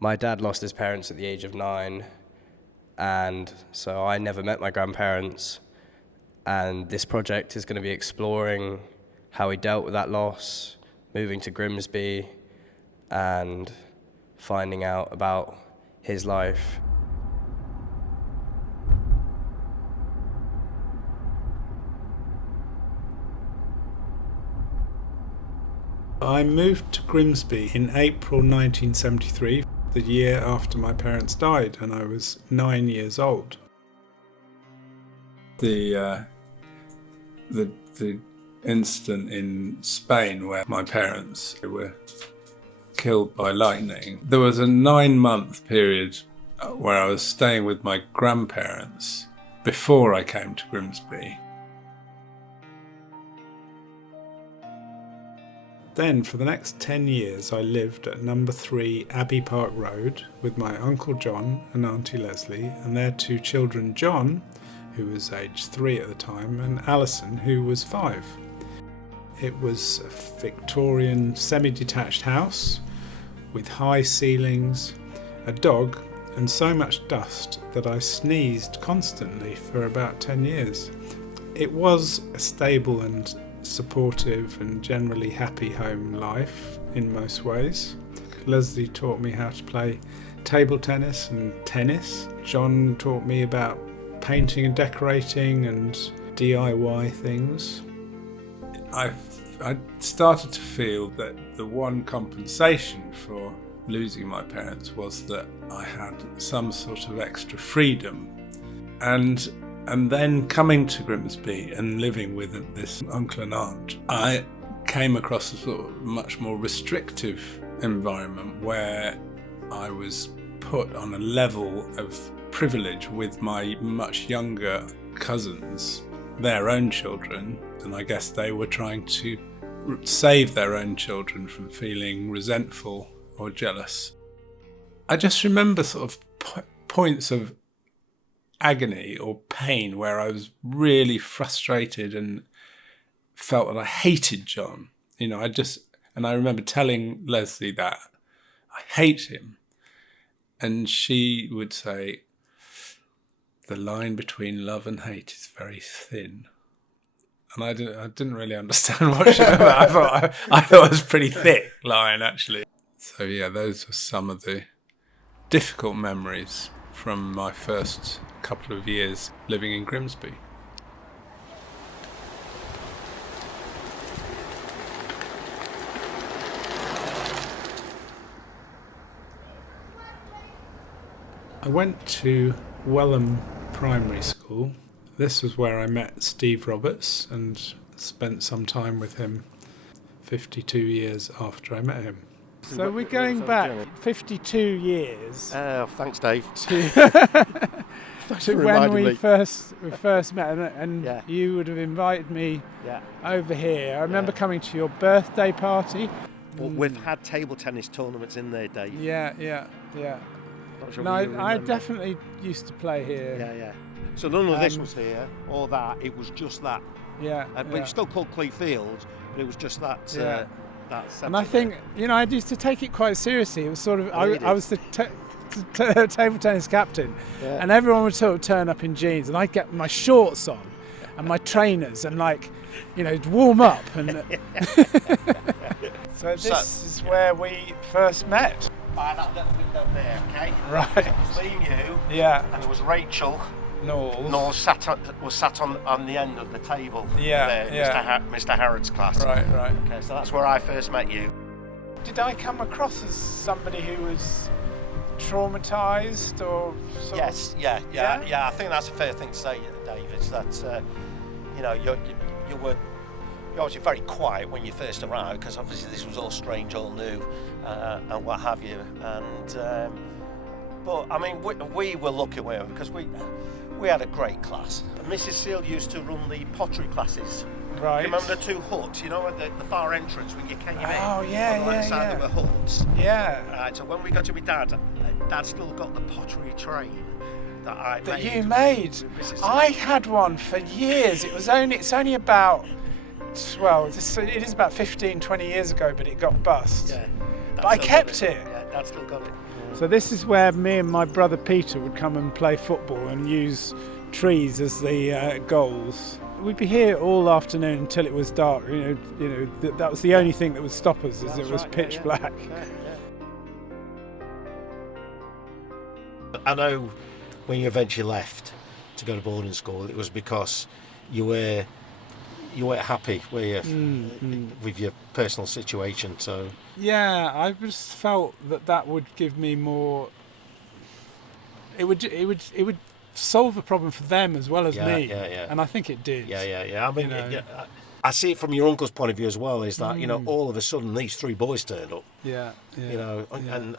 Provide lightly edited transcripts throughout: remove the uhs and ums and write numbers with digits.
My dad lost his parents at the age of 9, and so I never met my grandparents. And this project is going to be exploring how he dealt with that loss, moving to Grimsby, and finding out about his life. I moved to Grimsby in April 1973, the year after my parents died, and I was 9 years old. The incident in Spain where my parents were killed by lightning, there was a 9-month period where I was staying with my grandparents before I came to Grimsby. Then, for the next 10 years, I lived at number 3 Abbey Park Road with my Uncle John and Auntie Leslie and their 2 children, John, who was aged 3 at the time, and Alison, who was 5. It was a Victorian semi-detached house with high ceilings, a dog, and so much dust that I sneezed constantly for about 10 years. It was a stable and supportive and generally happy home life in most ways. Leslie taught me how to play table tennis and tennis. John taught me about painting and decorating and DIY things. I started to feel that the one compensation for losing my parents was that I had some sort of extra freedom. And then coming to Grimsby and living with this uncle and aunt, I came across a sort of much more restrictive environment where I was put on a level of privilege with my much younger cousins, their own children, and I guess they were trying to save their own children from feeling resentful or jealous. I just remember sort of points of agony or pain where I was really frustrated and felt that I hated John. And I remember telling Leslie that I hate him, and she would say, the line between love and hate is very thin. And I didn't really understand what she meant. I thought it was a pretty thick line, actually. So yeah, those were some of the difficult memories from my first couple of years living in Grimsby. I went to Welham Primary School. This was where I met Steve Roberts and spent some time with him 52 years after I met him. So we're going back 52 years. Thanks, Dave. To when we first met, and you would have invited me over here. I remember coming to your birthday party. But we've had table tennis tournaments in there, Dave. Yeah. Not sure No, I definitely used to play here. Yeah. So none of this was here or that. It was just that. Yeah. But it's still called Clay Field, but it was just that. And I think I used to take it quite seriously. It was sort of I was the table tennis captain, and everyone would sort of turn up in jeans, and I'd get my shorts on and my trainers and warm up. And so this is where we first met. By that little window there, okay? Right. It was me and you. Yeah. And there was Rachel. Knowles was sat on the end of the table. Mr. Harrod's class. Right. Okay, so that's where I first met you. Did I come across as somebody who was traumatised or? Yes. Yeah. I think that's a fair thing to say, Dave. Is that you were obviously very quiet when you first arrived, because obviously this was all strange, all new, and what have you. And but I mean, we were lucky because we had a great class. Mrs. Seal used to run the pottery classes. Right. You remember the 2 huts, at the far entrance when you came in? Oh, yeah, on the right side there were huts. Yeah. Right, so when we got to my dad still got the pottery train that you made. I had one for years. It's only about, it is about 15, 20 years ago, but it got bust. Yeah. But I kept it. Dad's still got it. So this is where me and my brother Peter would come and play football and use trees as the goals. We'd be here all afternoon until it was dark. That was the only thing that would stop us, as it was pitch black. I know when you eventually left to go to boarding school, it was because you weren't happy, were you, with your personal situation? So yeah, I just felt that would give me more. It would solve the problem for them as well as me. And I think it did. I mean, I see it from your uncle's point of view as well. Is that all of a sudden these three boys turned up. And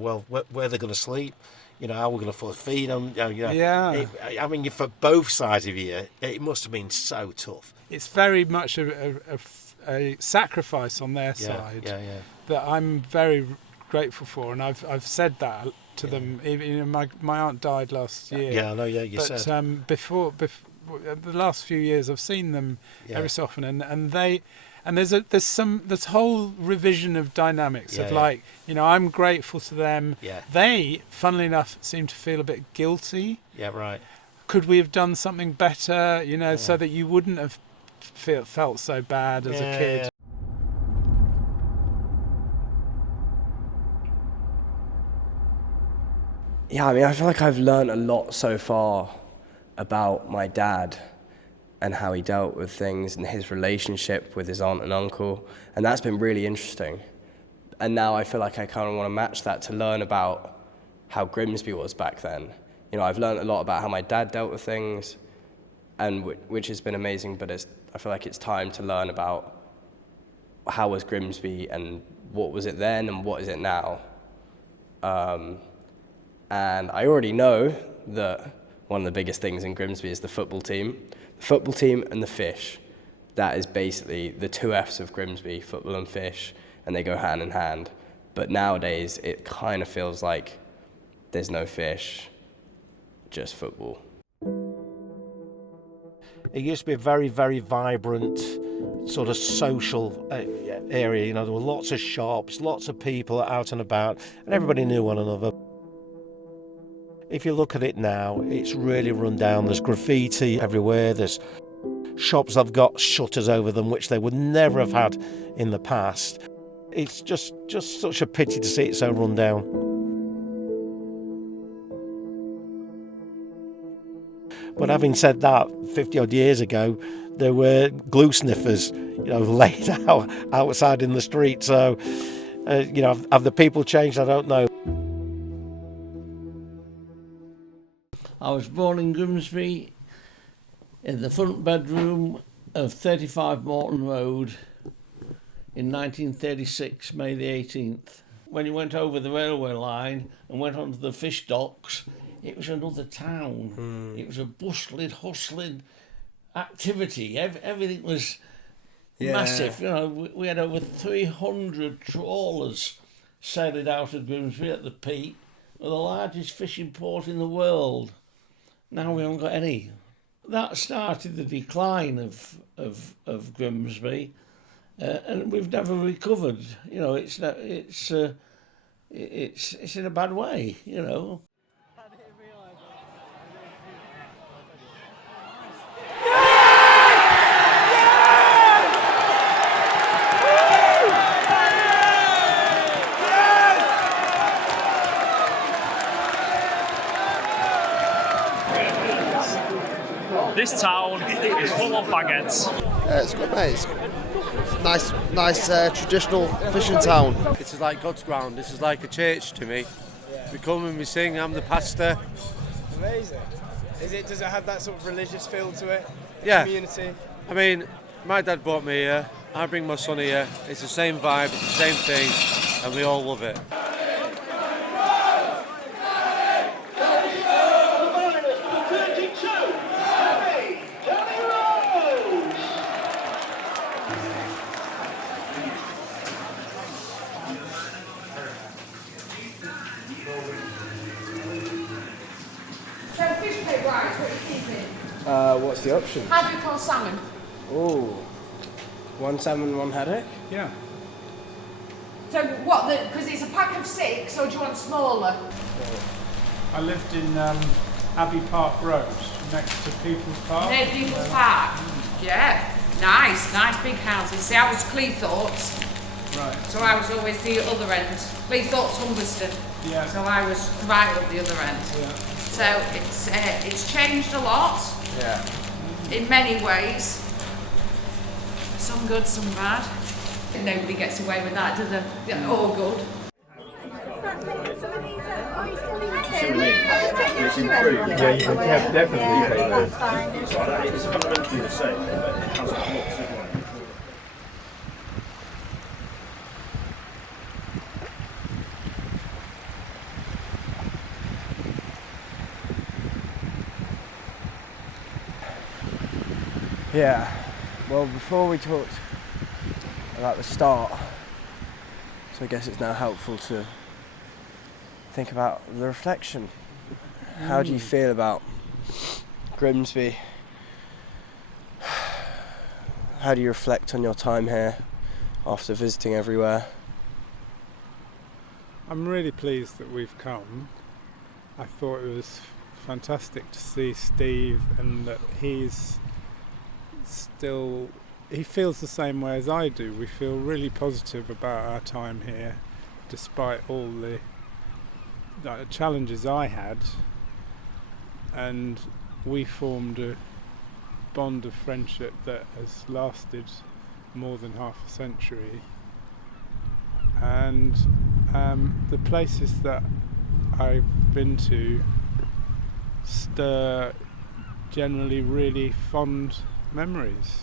well, where they're going to sleep. How we're going to feed them. I mean, for both sides of you, it must have been so tough. It's very much a sacrifice on their side that I'm very grateful for, and I've said that to them. Even my aunt died last year. Yeah, I know. Yeah, you said. But before the last few years, I've seen them every so often, and there's this whole revision of dynamics of I'm grateful to them. Yeah. They, funnily enough, seem to feel a bit guilty. Yeah, right. Could we have done something better? So that you wouldn't have felt so bad as a kid. Yeah, I mean, I feel like I've learned a lot so far about my dad and how he dealt with things and his relationship with his aunt and uncle, and that's been really interesting. And now I feel like I kind of want to match that to learn about how Grimsby was back then. I've learned a lot about how my dad dealt with things, and which has been amazing, but I feel like it's time to learn about how was Grimsby and what was it then and what is it now. And I already know that one of the biggest things in Grimsby is the football team. The football team and the fish. That is basically the two F's of Grimsby, football and fish, and they go hand in hand. But nowadays, it kind of feels like there's no fish, just football. It used to be a very, very vibrant sort of social area. There were lots of shops, lots of people out and about, and everybody knew one another. If you look at it now, it's really run down. There's graffiti everywhere. There's shops that have got shutters over them, which they would never have had in the past. It's just such a pity to see it so run down. But having said that, 50-odd years ago, there were glue sniffers, laid out outside in the street. So, have the people changed? I don't know. I was born in Grimsby, in the front bedroom of 35 Morton Road in 1936, May the 18th. When you went over the railway line and went onto the fish docks, it was another town. It was a bustling, hustling activity. Everything was massive. We had over 300 trawlers sailing out of Grimsby at the peak. We're the largest fishing port in the world. Now we haven't got any. That started the decline of Grimsby, and we've never recovered. It's in a bad way. This town is full of bagheads. Yeah, it's good, mate. It's nice traditional fishing town. This is like God's ground. This is like a church to me. We come and we sing. I'm the pastor. Amazing. Does it have that sort of religious feel to it? Yeah. Community. I mean, my dad brought me here. I bring my son here. It's the same vibe. It's the same thing, and we all love it. What's the option? Haddock or salmon? Oh, 1 salmon, 1 haddock? Yeah. So what, because it's a pack of 6, or do you want smaller? I lived in Abbey Park Road, next to People's Park. Near People's Park? Yeah. Nice big houses. See, I was Cleethorpes. Right. So I was always the other end. Cleethorpes, Humberston. Yeah. So I was right up the other end. Yeah. So it's changed a lot. Yeah. In many ways. Some good, some bad. Nobody gets away with that, do they? Yeah, all good. It's improved. Yeah, you can definitely take those. It's fundamentally the same, but it has a lot to Yeah, well, before we talked about the start, so I guess it's now helpful to think about the reflection. How do you feel about Grimsby? How do you reflect on your time here after visiting everywhere? I'm really pleased that we've come. I thought it was fantastic to see Steve, and that he feels the same way as I do. We feel really positive about our time here, despite all the challenges I had, and we formed a bond of friendship that has lasted more than half a century. And the places that I've been to stir generally really fond memories.